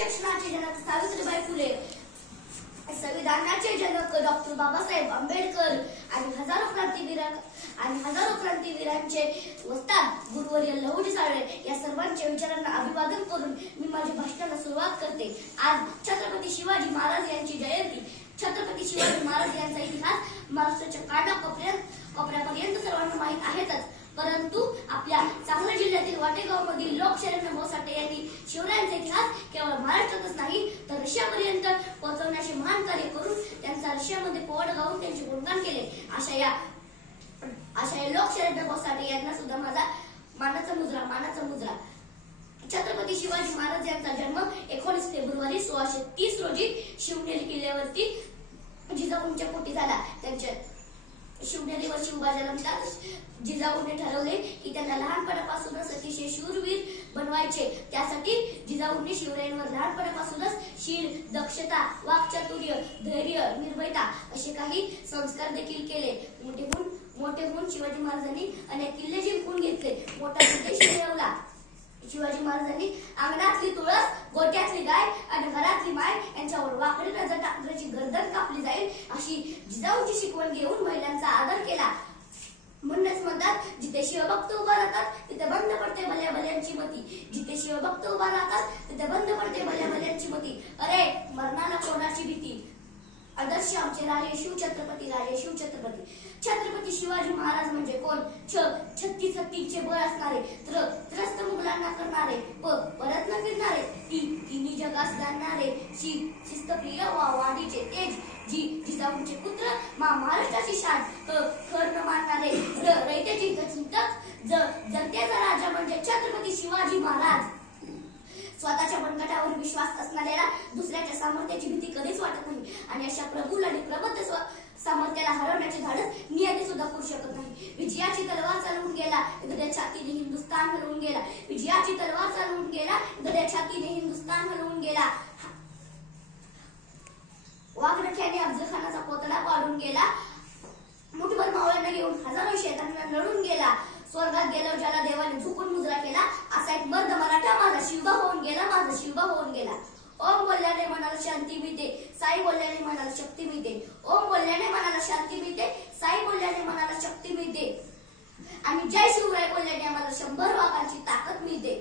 शिक्षणाचे जनक सावित्रीबाई फुले, संविधानाचे जनक डॉक्टर बाबासाहेब आंबेडकर आणि हजारो क्रांतिवीरांचे वस्ताद गुरुवर्य लहुजी साळवे या सर्वांच्या विचारांना अभिवादन करून मी माझ्या भाषणाला सुरुवात करते। आज छत्रपती शिवाजी महाराज यांची जयंती। छत्रपती शिवाजी महाराज यांचा इतिहास महाराष्ट्राच्या कानाकोपऱ्यापर्यंत सर्वांना माहीत आहेतच, परंतु आपल्या सांगली जिल्ह्यातील वाटेगावमधील लोकशरण मोसाटे यांनी शिवरायांचा इतिहास केवळ महाराष्ट्रातच नाही तर रशियापर्यंत पोहोचवण्याचे महान कार्य करून त्यांचा रशियामध्ये पोवाडा गाऊन त्यांचे गुणगान केले। अशा या लोकशरण मोसाटे यांना सुद्धा माझा मानाचा मुजरा। छत्रपती शिवाजी महाराज यांचा जन्म 19 फेब्रुवारी 1630 रोजी शिवनेरी किल्ल्यावरती जिजाऊंच्या पोटी झाला। त्यांच्या शिवनेरीवर शिवबा जन्मतात। जिजाऊने ठरवले की त्यांना लहानपणापासूनच अतिशय शूरवीर बनवायचे। त्यासाठी जिजाऊंनी शिवरायांवर लहानपणापासूनच शील, दक्षता, वाक्चातुर्य, धैर्य, निर्भयता असे काही संस्कार देखील केले। मोठे होऊन शिवाजी महाराजांनी अनेक किल्ले जिंकून घेतले, मोठा उद्देश मिळवला। शिवाजी महाराजांनी अंगणातली तुळस, गोठ्यातली गाय आणि घरातली माय यांच्यावर वाकडी नजर टाकण्याची गर्दन कापली जाईल अशी जिजाऊची शिकवण घेऊन महिलांचा आदर केला। म्हणूनच म्हणतात, जिथे शिवभक्त उभा राहतात तिथे बंद पडते भल्या भल्यांची मती। जिथे शिवभक्त उभा राहतात तिथे बंद पडते भल्या भल्यांची मती। अरे मरणाला कोणाची भीती। आदर्श आमचे राजे शिवछत्रपती। छत्रपती शिवाजी महाराज म्हणजे कोण? छत्तीचे बळ असणारे, त्रस्त मुघलांना करणारे, परत न फिरणारे, तिन्ही जगास जाणणारे, शिस्तप्रिय वाडीचे तेज, जिजाऊंचे पुत्र, महाराष्ट्राची शान, खर न मानणारे, रयतेचे चिंतक, जनतेचा राजा म्हणजे छत्रपती शिवाजी महाराज। स्वतःच्या मनगटावर विश्वास असणाऱ्याला दुसऱ्याच्या सामर्थ्याची भीती कधीच वाटत नाही आणि अशा प्रबल आणि प्रबुद्ध सामर्थ्याला हरवण्याचे धाडस नियती सुद्धा करू शकत नाही। विजयाची तलवार चालवून गेला, गद्या छातीने हिंदुस्थान हलवून गेला। विजयाची तलवार चालवून गेला, गद्या छातीने हिंदुस्थान हलवून गेला। वाघनख्याने अफजलखानाचा पुतळा पाडून गेला। मुठभर मावळ्यांना घेऊन हजारो शैतानांना लढून गेला। स्वर्गात गेल्यावर ज्याला देवाने झुकून मुजरा केला असा एक मर्द मराठा माझा शिवबा होऊन गेला। ओम बोलल्याने मनाला शांती मिळते, साई बोलल्याने मनाला शक्ती मिळते। ओम बोलल्याने मनाला शांती मिळते, साई बोलल्याने मनाला शक्ती मिळते आणि जय शिवराय बोलल्याने आम्हाला 100 वाघांची ताकद मिळते।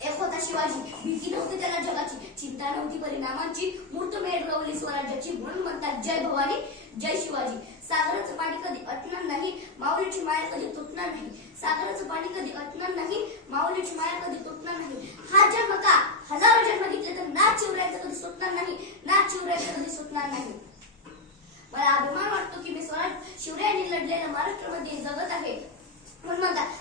एक होता शिवाजी, भीती नव्हती त्याला जगाची, चिंता नव्हती परिणामांची, मुहूर्तमेढ रवली स्वराज्याची, म्हणून म्हणतात जय भवानी जय शिवाजी। सागराचं पाणी कधी अटणार नाही, माऊलीची माया कधी तुटणार नाही। सागराचं पाणी कधी अटणार नाही, माऊलीची माया कधी तुटणार नाही। हा जन्म का हजारो जन्म घेतले तर नाथ शिवरायांचं कधी सुटणार नाही, नाथ शिवरायांचं कधी सुटणार नाही। मला अभिमान वाटतो की मी स्वराज शिवरायांनी लढलेल्या महाराष्ट्रामध्ये जगत आहे। म्हणून म्हणतात